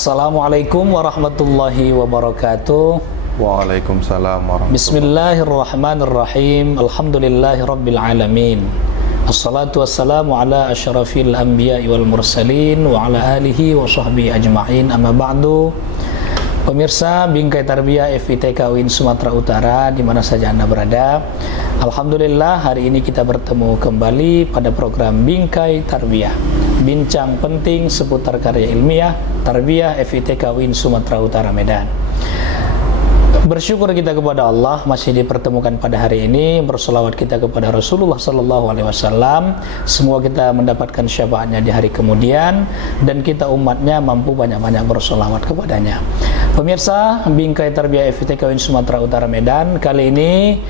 Assalamualaikum warahmatullahi wabarakatuh. Waalaikumsalam warahmatullahi wabarakatuh. Bismillahirrahmanirrahim. Alhamdulillahi rabbil alamin. Assalatu wassalamu ala asyrafil anbiya'i wal mursalin wa ala alihi wa sahbihi ajma'in. Amma ba'du. Pemirsa Bingkai Tarbiyah FITK UIN Sumatera Utara di mana saja Anda berada. Alhamdulillah hari ini kita bertemu kembali pada program Bingkai Tarbiyah. Bincang penting seputar karya ilmiah Tarbiyah FITK UIN Sumatera Utara Medan. Bersyukur kita kepada Allah masih dipertemukan pada hari ini. Bersolawat kita kepada Rasulullah SAW. Semua kita mendapatkan syafaatnya di hari kemudian, dan kita umatnya mampu banyak-banyak bersolawat kepadanya. Pemirsa Bingkai Tarbiyah FITK UIN Sumatera Utara Medan, kali ini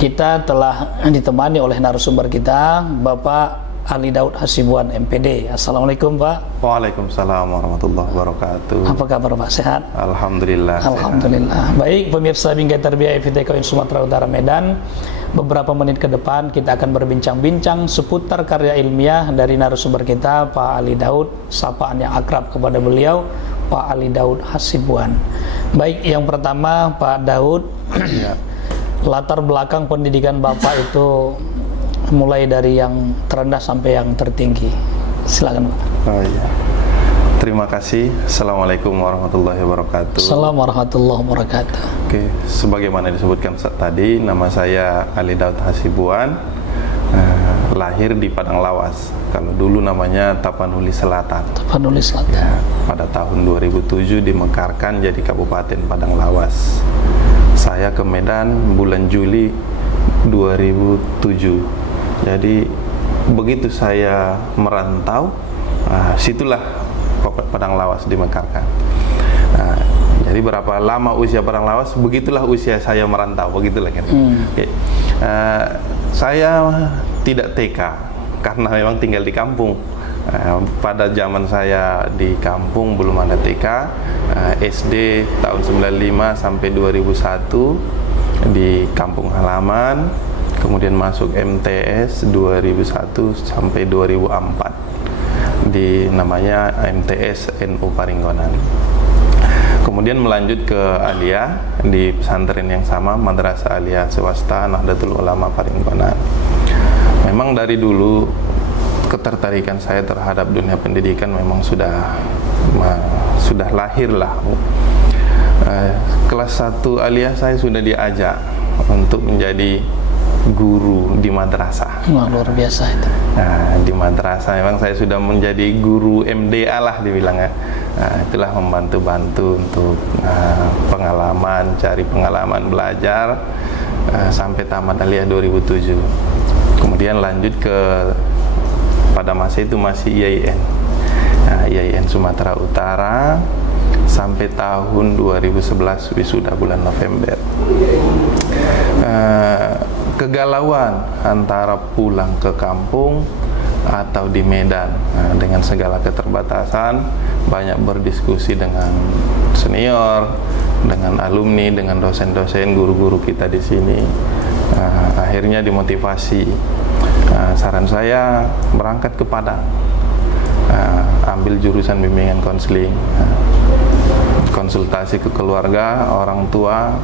kita telah ditemani oleh narasumber kita, Bapak Ali Daud Hasibuan MPD. Assalamualaikum Pak. Waalaikumsalam warahmatullahi wabarakatuh. Apa kabar Pak? Sehat? Alhamdulillah. Alhamdulillah. Sehat. Baik pemirsa Bingkai Tarbiyah FITK UIN Sumatera Utara Medan, beberapa menit ke depan kita akan berbincang-bincang seputar karya ilmiah dari narasumber kita Pak Ali Daud. Sapaan yang akrab kepada beliau Pak Ali Daud Hasibuan. Baik, yang pertama Pak Daud, Ya. latar belakang pendidikan Bapak itu mulai dari yang terendah sampai yang tertinggi. Silakan Pak. Oh, iya. Terima kasih. Assalamualaikum warahmatullahi wabarakatuh. Assalamualaikum warahmatullahi wabarakatuh. Oke, sebagaimana disebutkan tadi, nama saya Ali Daud Hasibuan. Lahir di Padang Lawas. Kalau dulu namanya Tapanuli Selatan. Tapanuli Selatan. Ya, pada tahun 2007 dimekarkan jadi Kabupaten Padang Lawas. Saya ke Medan bulan Juli 2007. Jadi begitu saya merantau, situlah Padang Lawas dimekarkan. Jadi berapa lama usia Padang Lawas, begitulah usia saya merantau, begitulah kan. Saya tidak TK karena memang tinggal di kampung. Pada zaman saya di kampung belum ada TK. SD tahun 95 sampai 2001 di kampung halaman. Kemudian masuk MTS 2001 sampai 2004 di namanya MTS NU Paringgonan. Kemudian melanjut ke Aliyah di pesantren yang sama, Madrasah Aliyah Swasta Nahdlatul Ulama Paringgonan. Memang dari dulu ketertarikan saya terhadap dunia pendidikan memang sudah lahir lah. Kelas 1 Aliyah saya sudah diajak untuk menjadi guru di madrasah. Luar biasa itu. Di madrasah memang saya sudah menjadi guru MDA lah dibilangnya. Itulah membantu-bantu untuk pengalaman, cari pengalaman belajar sampai tamat Aliyah 2007. Kemudian lanjut ke pada masa itu masih IAIN. IAIN Sumatera Utara sampai tahun 2011 wisuda bulan November. Kegalauan antara pulang ke kampung atau di Medan, dengan segala keterbatasan, banyak berdiskusi dengan senior, dengan alumni, dengan dosen-dosen, guru-guru kita di sini. Akhirnya dimotivasi, saran saya berangkat ke Padang, ambil jurusan bimbingan konseling. Konsultasi ke keluarga, orang tua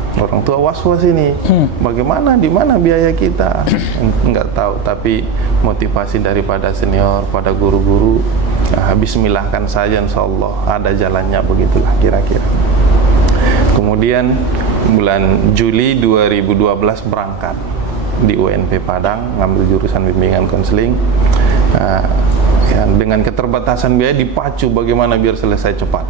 was-was ini, bagaimana, di mana biaya kita, nggak tahu. Tapi motivasi daripada senior, pada guru-guru, bismillahkan saja, insyaallah ada jalannya, begitulah kira-kira. Kemudian bulan Juli 2012 berangkat di UNP Padang, ngambil jurusan bimbingan konseling. Dengan keterbatasan biaya dipacu bagaimana biar selesai cepat.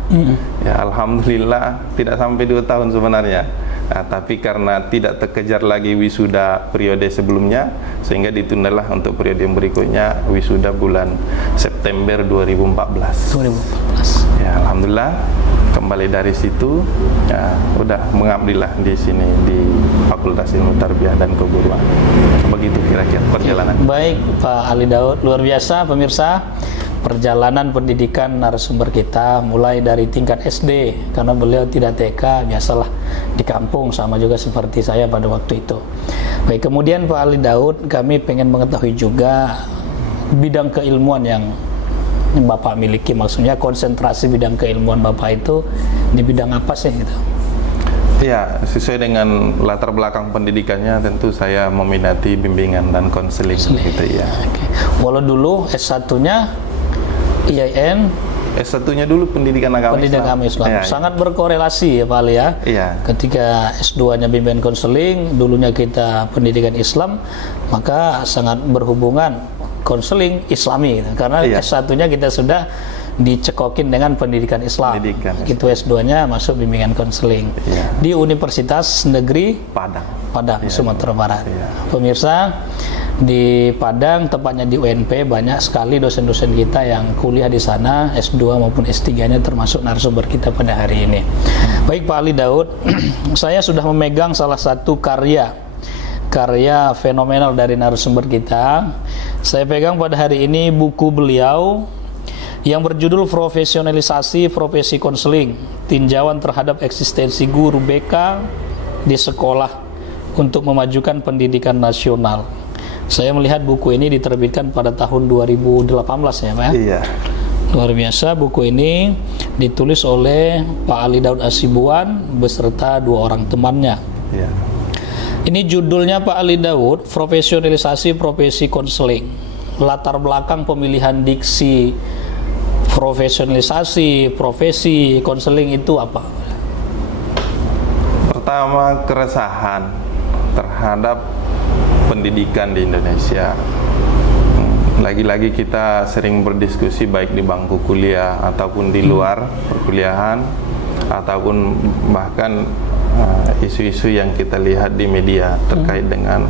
Alhamdulillah tidak sampai 2 tahun sebenarnya. Tapi karena tidak terkejar lagi wisuda periode sebelumnya, sehingga ditundalah untuk periode yang berikutnya, wisuda bulan September 2014. Alhamdulillah kembali dari situ, udah mengabdilah di sini di Fakultas Ilmu Tarbiyah dan Keguruan. Begitu kira-kira perjalanan. Baik Pak Ali Daud, luar biasa pemirsa. Perjalanan pendidikan narasumber kita mulai dari tingkat SD, karena beliau tidak TK, biasalah di kampung, sama juga seperti saya pada waktu itu. Baik, kemudian Pak Ali Daud, kami pengen mengetahui juga bidang keilmuan yang yang Bapak miliki? Maksudnya konsentrasi bidang keilmuan Bapak itu di bidang apa sih gitu? Ya, sesuai dengan latar belakang pendidikannya tentu saya meminati bimbingan dan konseling gitu ya. Oke. Walau dulu S1-nya IAIN, S1-nya dulu pendidikan agama Islam. Ya, sangat berkorelasi ya Pak Ali ya. Iya. Ketika S2-nya bimbingan konseling, dulunya kita pendidikan Islam, maka sangat berhubungan konseling Islami gitu. Karena S1-nya kita sudah dicekokin dengan pendidikan Islam. Gitu S2-nya masuk bimbingan konseling. Iya. Di Universitas Negeri Padang, Iya. Sumatera Barat. Iya. Pemirsa, di Padang, tepatnya di UNP, banyak sekali dosen-dosen kita yang kuliah di sana, S2 maupun S3-nya, termasuk narasumber kita pada hari ini. Baik Pak Ali Daud, saya sudah memegang salah satu karya fenomenal dari narasumber kita. Saya pegang pada hari ini buku beliau yang berjudul Profesionalisasi Profesi Konseling, Tinjauan Terhadap Eksistensi Guru BK di Sekolah untuk Memajukan Pendidikan Nasional. Saya melihat buku ini diterbitkan pada tahun 2018 ya Pak? Iya. Luar biasa, buku ini ditulis oleh Pak Ali Daud Asibuan beserta 2 orang temannya. Iya. Ini judulnya Pak Ali Daud, Profesionalisasi Profesi Konseling. Latar belakang pemilihan diksi profesionalisasi profesi konseling itu apa? Pertama, keresahan terhadap pendidikan di Indonesia. Lagi-lagi kita sering berdiskusi baik di bangku kuliah ataupun di luar perkuliahan, ataupun bahkan isu-isu yang kita lihat di media terkait dengan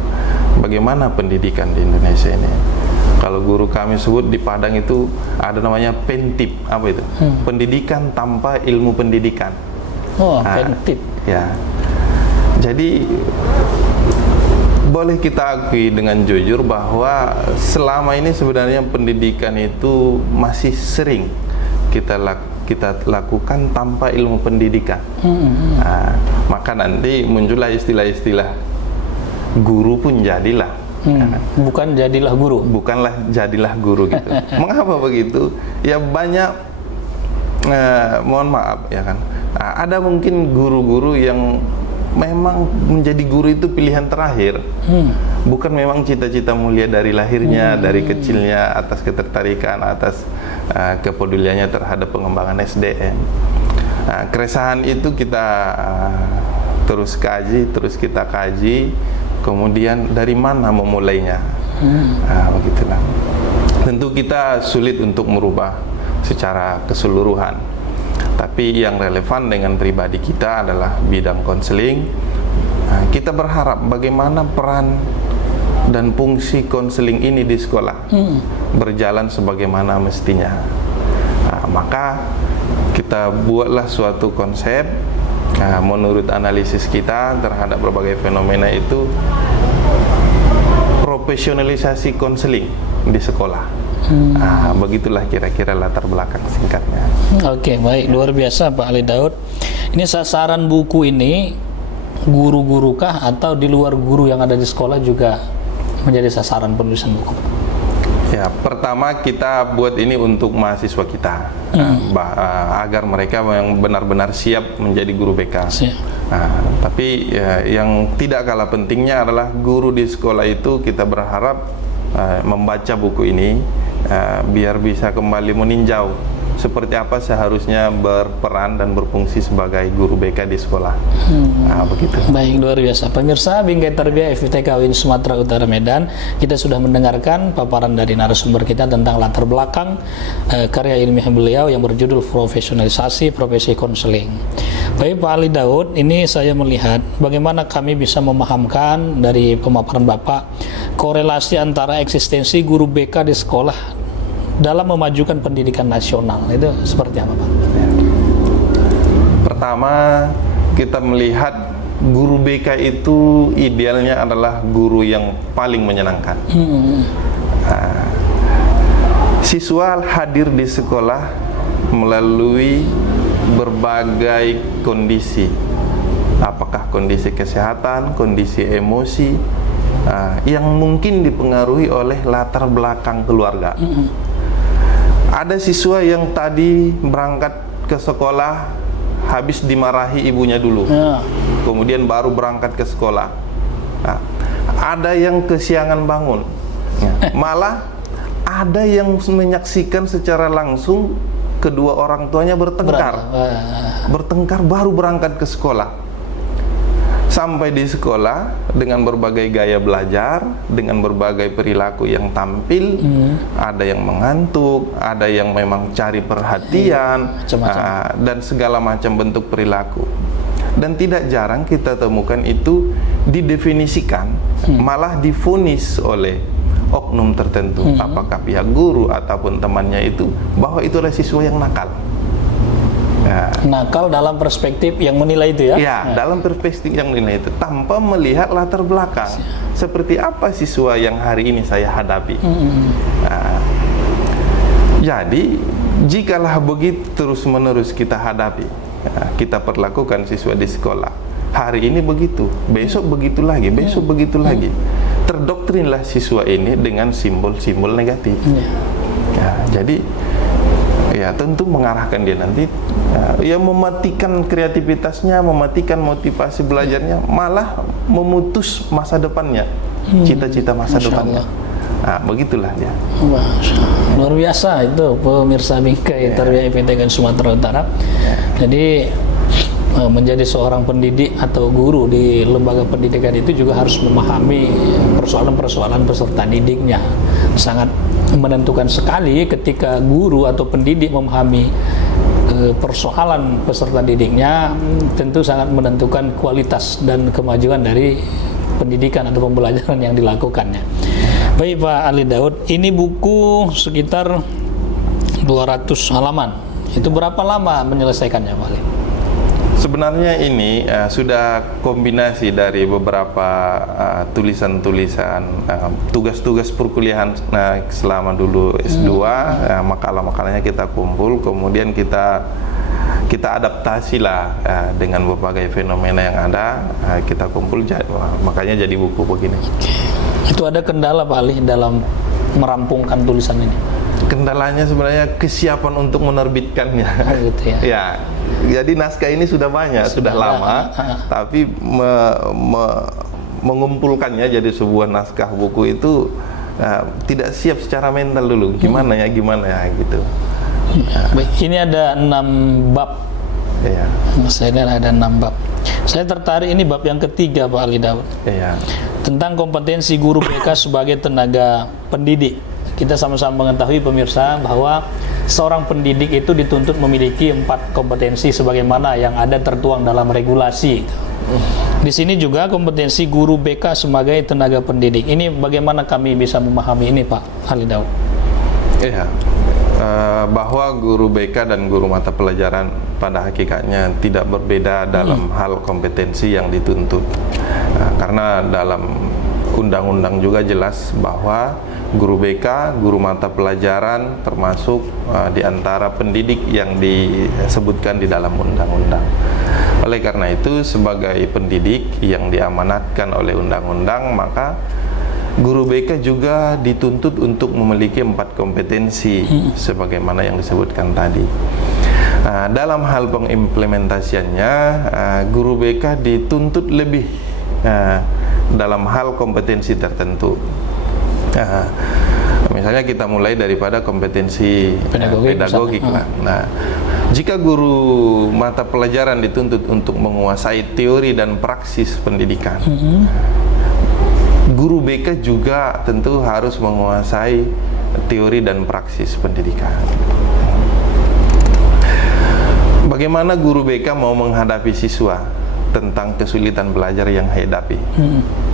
bagaimana pendidikan di Indonesia ini. Kalau guru kami sebut di Padang itu ada namanya pentip, apa itu? Pendidikan tanpa ilmu pendidikan. Oh, pentip. Ya. Jadi boleh kita akui dengan jujur bahwa selama ini sebenarnya pendidikan itu masih sering kita lakukan tanpa ilmu pendidikan. Maka nanti muncullah istilah-istilah guru pun jadilah. Bukan jadilah guru. Bukanlah jadilah guru gitu. Mengapa begitu? Ya banyak, mohon maaf ya kan. Ada mungkin guru-guru yang memang menjadi guru itu pilihan terakhir. Bukan memang cita-cita mulia dari lahirnya, dari kecilnya, atas ketertarikan, atas kepeduliannya terhadap pengembangan SDM. Keresahan itu kita terus kita kaji. Kemudian dari mana memulainya? Begitulah. Tentu kita sulit untuk merubah secara keseluruhan. Tapi yang relevan dengan pribadi kita adalah bidang konseling. Kita berharap bagaimana peran dan fungsi konseling ini di sekolah berjalan sebagaimana mestinya. Maka kita buatlah suatu konsep. Menurut analisis kita terhadap berbagai fenomena itu, profesionalisasi konseling di sekolah. Begitulah kira-kira latar belakang singkatnya. Oke, baik, luar biasa Pak Ali Daud. Ini sasaran buku ini guru-guru kah atau di luar guru yang ada di sekolah juga menjadi sasaran penulisan buku? Ya, pertama kita buat ini untuk mahasiswa kita, agar mereka yang benar-benar siap menjadi guru BK. Tapi yang tidak kalah pentingnya adalah guru di sekolah itu kita berharap membaca buku ini biar bisa kembali meninjau seperti apa seharusnya berperan dan berfungsi sebagai guru BK di sekolah. Begitu. Baik, luar biasa. Pemirsa Bingkai Tarbiyah FITK UIN Sumatera Utara Medan, kita sudah mendengarkan paparan dari narasumber kita tentang latar belakang karya ilmiah beliau yang berjudul Profesionalisasi Profesi Konseling. Baik Pak Ali Daud, ini saya melihat bagaimana kami bisa memahamkan dari pemaparan Bapak korelasi antara eksistensi guru BK di sekolah dalam memajukan pendidikan nasional. Itu seperti apa Pak? Pertama, kita melihat guru BK itu idealnya adalah guru yang paling menyenangkan. Siswa hadir di sekolah melalui berbagai kondisi, apakah kondisi kesehatan, kondisi emosi, yang mungkin dipengaruhi oleh latar belakang keluarga. Ada siswa yang tadi berangkat ke sekolah habis dimarahi ibunya dulu, kemudian baru berangkat ke sekolah. Nah, ada yang kesiangan bangun, malah ada yang menyaksikan secara langsung kedua orang tuanya bertengkar baru berangkat ke sekolah. Sampai di sekolah dengan berbagai gaya belajar, dengan berbagai perilaku yang tampil, ada yang mengantuk, ada yang memang cari perhatian, dan segala macam bentuk perilaku. Dan tidak jarang kita temukan itu didefinisikan, malah divonis oleh oknum tertentu, apakah pihak guru ataupun temannya itu, bahwa itu adalah siswa yang nakal. Nakal dalam perspektif yang menilai itu ya? Ya, dalam perspektif yang menilai itu, tanpa melihat latar belakang. Seperti apa siswa yang hari ini saya hadapi. Jadi, jikalah begitu terus-menerus kita hadapi, kita perlakukan siswa di sekolah, hari ini begitu, besok begitu lagi, besok begitu lagi, terdoktrinlah siswa ini dengan simbol-simbol negatif. Jadi, ya tentu mengarahkan dia nanti, ya mematikan kreativitasnya, mematikan motivasi belajarnya, malah memutus masa depannya, cita-cita masa depannya. Nah, begitulah dia. Luar biasa itu pemirsa Bingkai Tarbiyah IPTN Sumatera Utara. Jadi menjadi seorang pendidik atau guru di lembaga pendidikan itu juga harus memahami persoalan-persoalan peserta didiknya. Sangat menentukan sekali ketika guru atau pendidik memahami persoalan peserta didiknya, tentu sangat menentukan kualitas dan kemajuan dari pendidikan atau pembelajaran yang dilakukannya. Baik Pak Ali Daud, ini buku sekitar 200 halaman. Itu berapa lama menyelesaikannya Pak Ali? Sebenarnya ini sudah kombinasi dari beberapa tulisan-tulisan, tugas-tugas perkuliahan selama dulu S2, makalah-makalahnya kita kumpul, kemudian kita adaptasilah dengan berbagai fenomena yang ada, kita kumpul, makanya jadi buku begini. Itu ada kendala Pak Ali dalam merampungkan tulisan ini? Kendalanya sebenarnya kesiapan untuk menerbitkannya. Gitu ya. Ya, jadi naskah ini sudah banyak, sudah lama, tapi mengumpulkannya jadi sebuah naskah buku itu tidak siap secara mental dulu. Gimana ya gitu. Baik, ini ada 6 bab. Ya. Saya lihat ada 6 bab. Saya tertarik ini bab yang ketiga Pak Ali Daud. Ya. Tentang kompetensi guru BK sebagai tenaga pendidik. Kita sama-sama mengetahui pemirsa bahwa seorang pendidik itu dituntut memiliki 4 kompetensi sebagaimana yang ada tertuang dalam regulasi. Di sini juga kompetensi guru BK sebagai tenaga pendidik. Ini bagaimana kami bisa memahami ini Pak Ali Daud? Iya, bahwa guru BK dan guru mata pelajaran pada hakikatnya tidak berbeda dalam hal kompetensi yang dituntut. Karena dalam undang-undang juga jelas bahwa guru BK, guru mata pelajaran termasuk di antara pendidik yang disebutkan di dalam undang-undang. Oleh karena itu, sebagai pendidik yang diamanatkan oleh undang-undang, maka guru BK juga dituntut untuk memiliki 4 kompetensi sebagaimana yang disebutkan tadi. Dalam hal pengimplementasiannya, guru BK dituntut lebih dalam hal kompetensi tertentu. Misalnya kita mulai daripada kompetensi pedagogik lah. Nah, jika guru mata pelajaran dituntut untuk menguasai teori dan praksis pendidikan, guru BK juga tentu harus menguasai teori dan praksis pendidikan. Bagaimana guru BK mau menghadapi siswa tentang kesulitan belajar yang hadapi?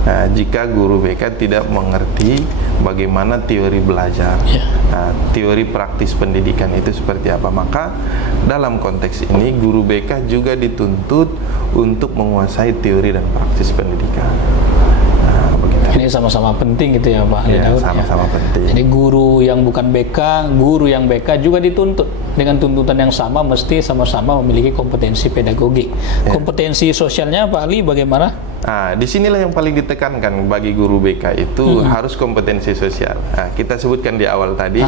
Nah, jika guru BK tidak mengerti bagaimana teori belajar, teori praktis pendidikan itu seperti apa, maka dalam konteks ini guru BK juga dituntut untuk menguasai teori dan praktis pendidikan. Ini sama-sama penting gitu ya Pak. Ya, sama-sama penting. Jadi guru yang bukan BK, guru yang BK juga dituntut dengan tuntutan yang sama, mesti sama-sama memiliki kompetensi pedagogik. Kompetensi sosialnya Pak Ali bagaimana? Nah, disinilah yang paling ditekankan bagi guru BK itu harus kompetensi sosial. Nah, kita sebutkan di awal tadi,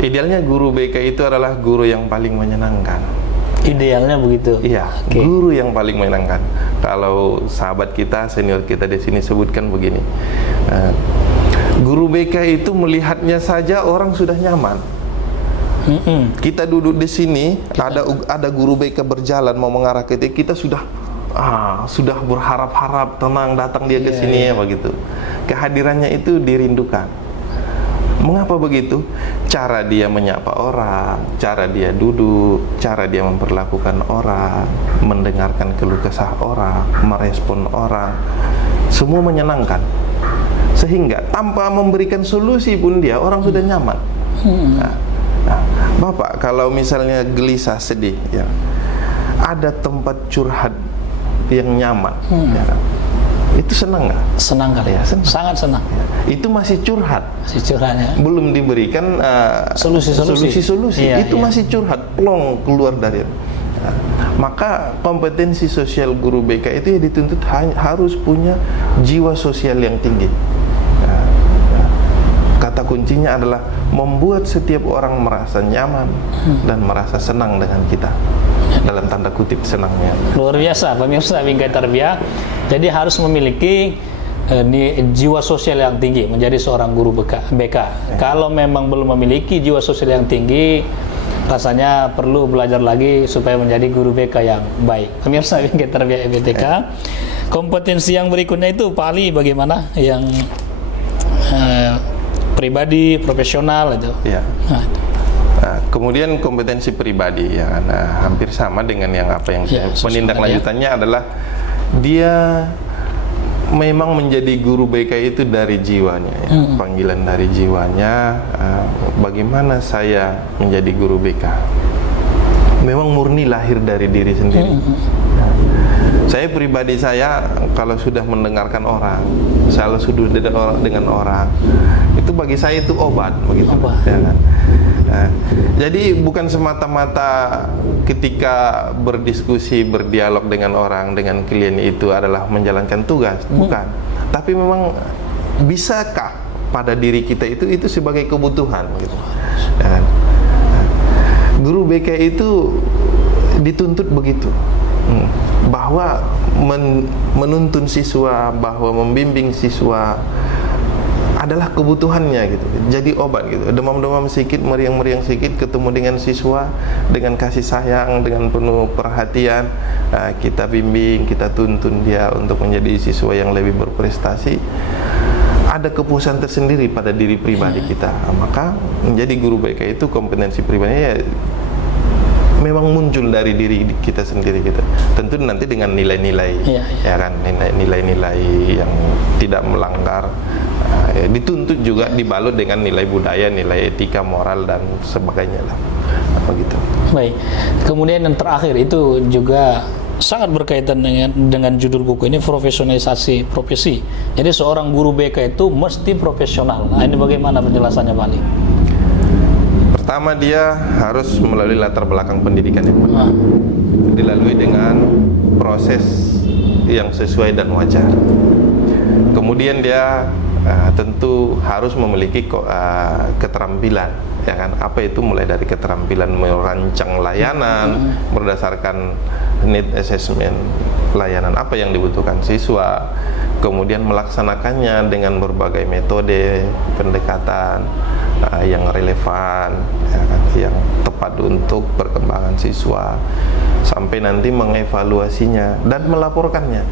Idealnya guru BK itu adalah guru yang paling menyenangkan. Idealnya begitu. Iya, guru yang paling menyenangkan. Kalau sahabat kita, senior kita di sini sebutkan begini, guru BK itu melihatnya saja orang sudah nyaman. Kita duduk di sini, ada guru BK berjalan mau mengarah ke kita sudah berharap-harap tenang datang dia ke sini ya begitu. Kehadirannya itu dirindukan. Mengapa begitu? Cara dia menyapa orang, cara dia duduk, cara dia memperlakukan orang, mendengarkan keluh kesah orang, merespon orang, semua menyenangkan. Sehingga tanpa memberikan solusi pun dia orang sudah nyaman. Bapak kalau misalnya gelisah, sedih, ya, ada tempat curhat yang nyaman, ya kan? Itu senang nggak? Senang kali ya, sangat senang. Ya. Itu masih curhat. Masih curhatnya. Belum diberikan solusi. Iya, itu masih curhat, plong keluar dari. Maka kompetensi sosial guru BK itu ya dituntut harus punya jiwa sosial yang tinggi. Kata kuncinya adalah membuat setiap orang merasa nyaman dan merasa senang dengan kita. Dalam tanda kutip senangnya. Luar biasa pemirsa Bingkai Tarbiyah. Jadi harus memiliki jiwa sosial yang tinggi menjadi seorang guru BK. Kalau memang belum memiliki jiwa sosial yang tinggi, rasanya perlu belajar lagi supaya menjadi guru BK yang baik. Pemirsa Bingkai Tarbiyah EBTK. Kompetensi yang berikutnya itu Pak Ali bagaimana? Yang pribadi, profesional itu. Ya. Kemudian kompetensi pribadi ya, hampir sama dengan yang apa yang penindaklanjutannya adalah dia memang menjadi guru BK itu dari jiwanya, ya. Panggilan dari jiwanya. Bagaimana saya menjadi guru BK? Memang murni lahir dari diri sendiri. Saya pribadi kalau sudah mendengarkan orang, kalau sudah dengan orang, itu bagi saya itu obat, begitu. Ya kan? Jadi bukan semata-mata ketika berdiskusi, berdialog dengan orang, dengan klien itu adalah menjalankan tugas, bukan. Tapi memang bisakah pada diri kita itu sebagai kebutuhan, begitu. Guru BK itu dituntut begitu. Bahwa menuntun siswa, bahwa membimbing siswa adalah kebutuhannya gitu. Jadi obat gitu. Demam-demam sedikit, meriang-meriang sedikit, ketemu dengan siswa dengan kasih sayang, dengan penuh perhatian, kita bimbing, kita tuntun dia untuk menjadi siswa yang lebih berprestasi. Ada kepuasan tersendiri pada diri pribadi kita. Maka menjadi guru BK itu kompetensi pribadinya ya memang muncul dari diri kita sendiri gitu. Tentu nanti dengan nilai-nilai, ya kan, nilai-nilai yang tidak melanggar, dituntut juga dibalut dengan nilai budaya, nilai etika, moral dan sebagainya lah, begitu. Baik. Kemudian yang terakhir itu juga sangat berkaitan dengan judul buku ini, profesionalisasi profesi. Jadi seorang guru BK itu mesti profesional. Nah, ini bagaimana penjelasannya Pak Ali? Pertama, dia harus melalui latar belakang pendidikan yang benar, dilalui dengan proses yang sesuai dan wajar. Kemudian dia tentu harus memiliki keterampilan, ya kan? Apa itu? Mulai dari keterampilan merancang layanan berdasarkan need assessment, layanan apa yang dibutuhkan siswa, kemudian melaksanakannya dengan berbagai metode pendekatan yang relevan, ya kan, yang tepat untuk perkembangan siswa, sampai nanti mengevaluasinya dan melaporkannya.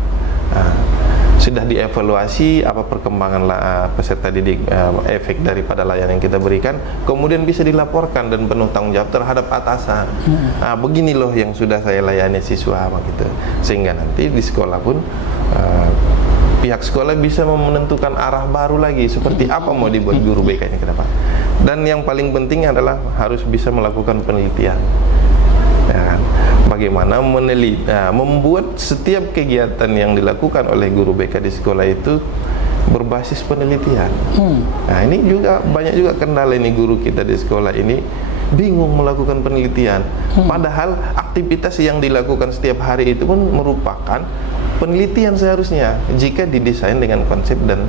Sudah dievaluasi apa perkembangan peserta didik, efek daripada layanan yang kita berikan, kemudian bisa dilaporkan dan penuh tanggung jawab terhadap atasan. Begini loh yang sudah saya layani siswa, begitu. Sehingga nanti di sekolah pun pihak sekolah bisa menentukan arah baru lagi seperti apa mau dibuat guru BK-nya ke depan. Dan yang paling penting adalah harus bisa melakukan penelitian, ya kan? Bagaimana membuat setiap kegiatan yang dilakukan oleh guru BK di sekolah itu berbasis penelitian. Nah, ini juga banyak juga kendala ini guru kita di sekolah ini bingung melakukan penelitian. Padahal aktivitas yang dilakukan setiap hari itu pun merupakan penelitian seharusnya jika didesain dengan konsep dan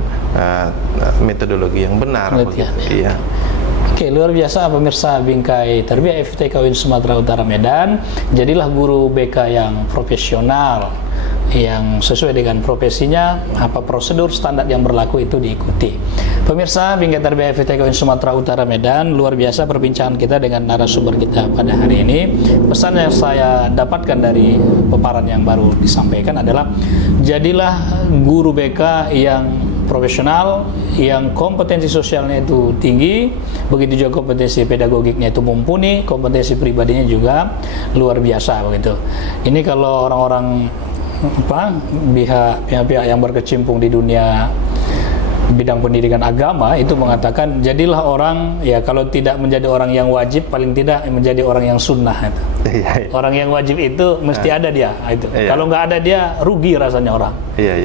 metodologi yang benar. Iya. Oke, luar biasa pemirsa Bingkai Tarbiyah FITK UIN Sumatera Utara Medan. Jadilah guru BK yang profesional, yang sesuai dengan profesinya, apa prosedur standar yang berlaku itu diikuti. Pemirsa Bingkai Tarbiyah FITK UIN Sumatera Utara Medan, luar biasa perbincangan kita dengan narasumber kita pada hari ini. Pesan yang saya dapatkan dari paparan yang baru disampaikan adalah jadilah guru BK yang profesional, yang kompetensi sosialnya itu tinggi, begitu juga kompetensi pedagogiknya itu mumpuni, kompetensi pribadinya juga luar biasa begitu. Ini kalau orang-orang pihak-pihak yang berkecimpung di dunia bidang pendidikan agama itu mengatakan jadilah orang, ya kalau tidak menjadi orang yang wajib, paling tidak menjadi orang yang sunnah itu. Orang yang wajib itu mesti ada dia itu. Kalau nggak ada dia rugi rasanya orang.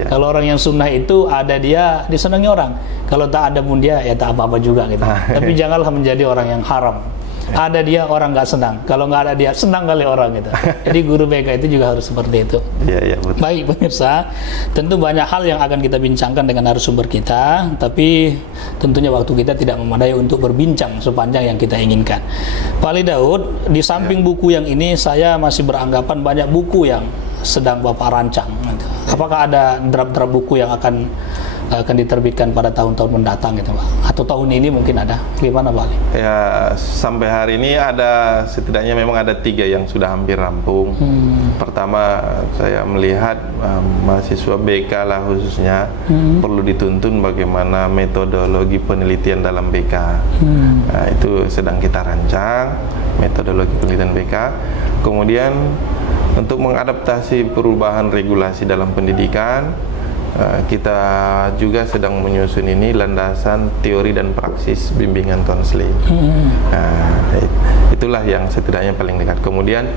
Kalau orang yang sunnah itu ada dia disenangi orang. Kalau tak ada pun dia ya tak apa-apa juga gitu. Tapi janganlah menjadi orang yang haram. Ada dia orang nggak senang, kalau nggak ada dia senang kali orang gitu. Jadi guru BK itu juga harus seperti itu. Betul. Baik pemirsa, tentu banyak hal yang akan kita bincangkan dengan narasumber kita, tapi tentunya waktu kita tidak memadai untuk berbincang sepanjang yang kita inginkan. Pak Ali Daud, di samping buku yang ini saya masih beranggapan banyak buku yang sedang Bapak rancang. Apakah ada draft-draft buku yang akan diterbitkan pada tahun-tahun mendatang gitu Pak? Atau tahun ini mungkin ada? Gimana Pak Ali? Ya, sampai hari ini ada setidaknya memang ada 3 yang sudah hampir rampung. Pertama, saya melihat mahasiswa BK lah khususnya perlu dituntun bagaimana metodologi penelitian dalam BK. Nah, itu sedang kita rancang metodologi penelitian BK. Kemudian untuk mengadaptasi perubahan regulasi dalam pendidikan, kita juga sedang menyusun ini landasan teori dan praksis bimbingan konseling. Itulah yang setidaknya paling dekat. Kemudian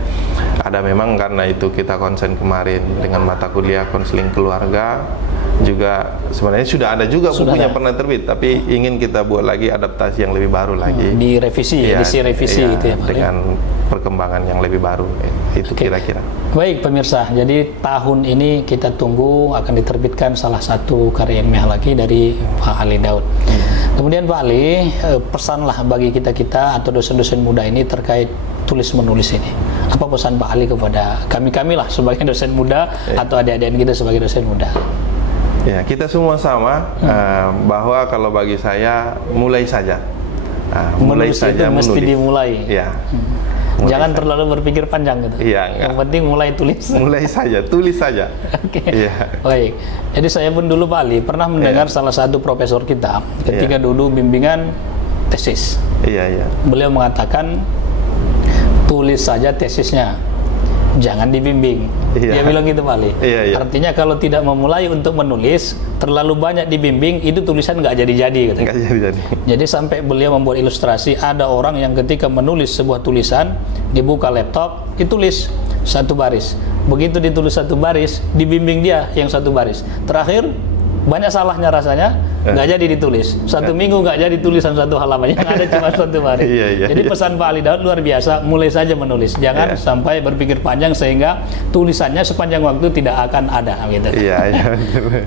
ada memang karena itu kita konsen kemarin dengan mata kuliah konseling keluarga, juga sebenarnya sudah ada juga bukunya pernah terbit, tapi ingin kita buat lagi adaptasi yang lebih baru lagi. Direvisi, edisi revisi gitu ya Pak. Dengan perkembangan yang lebih baru itu kira-kira. Baik pemirsa, jadi tahun ini kita tunggu akan diterbitkan salah satu karya ilmiah lagi dari Pak Ali Daud. Kemudian Pak Ali, pesanlah bagi kita-kita atau dosen-dosen muda ini terkait tulis-menulis ini. Apa pesan Pak Ali kepada kami-kami lah sebagai dosen muda atau adik-adik kita sebagai dosen muda? Ya, kita semua sama bahwa kalau bagi saya mulai saja. Mulai menulis saja itu mesti dimulai. Ya. Jangan terlalu berpikir panjang gitu. Yang penting mulai tulis. Mulai saja, tulis saja. Oke. Baik. Jadi saya pun dulu Pak Ali pernah mendengar salah satu profesor kita ketika dulu bimbingan tesis. Beliau mengatakan tulis saja tesisnya, jangan dibimbing. Dia bilang gitu Pak Ali. Artinya kalau tidak memulai untuk menulis, terlalu banyak dibimbing, itu tulisan nggak jadi-jadi gitu. Jadi sampai beliau membuat ilustrasi, ada orang yang ketika menulis sebuah tulisan, dibuka laptop, ditulis satu baris. Begitu ditulis satu baris, dibimbing dia yang satu baris. Terakhir banyak salahnya rasanya, nggak jadi ditulis. Satu minggu nggak jadi tulisan satu halaman, yang ada cuma satu baris. Jadi pesan Pak Ali Daud luar biasa, mulai saja menulis. Jangan sampai berpikir panjang sehingga tulisannya sepanjang waktu tidak akan ada gitu.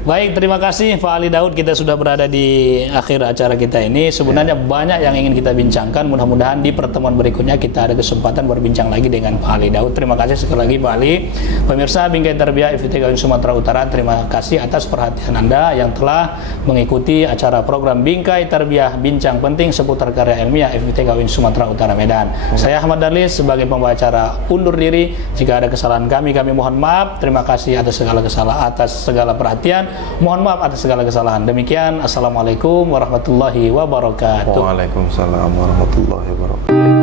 Baik, terima kasih Pak Ali Daud, kita sudah berada di akhir acara kita ini. Sebenarnya banyak yang ingin kita bincangkan, mudah-mudahan di pertemuan berikutnya kita ada kesempatan berbincang lagi dengan Pak Ali Daud. Terima kasih sekali lagi Pak Ali. Pemirsa Bingkai Tarbiyah FITK UIN Sumatera Utara, terima kasih atas perhatian Anda yang telah mengikuti acara program Bingkai Tarbiyah Bincang Penting seputar karya ilmiah FITK UIN Sumatera Utara Medan. Saya Ahmad Darlis sebagai pembawa acara undur diri. Jika ada kesalahan kami mohon maaf. Terima kasih atas segala perhatian. Mohon maaf atas segala kesalahan. Demikian, assalamualaikum warahmatullahi wabarakatuh. Waalaikumsalam warahmatullahi wabarakatuh.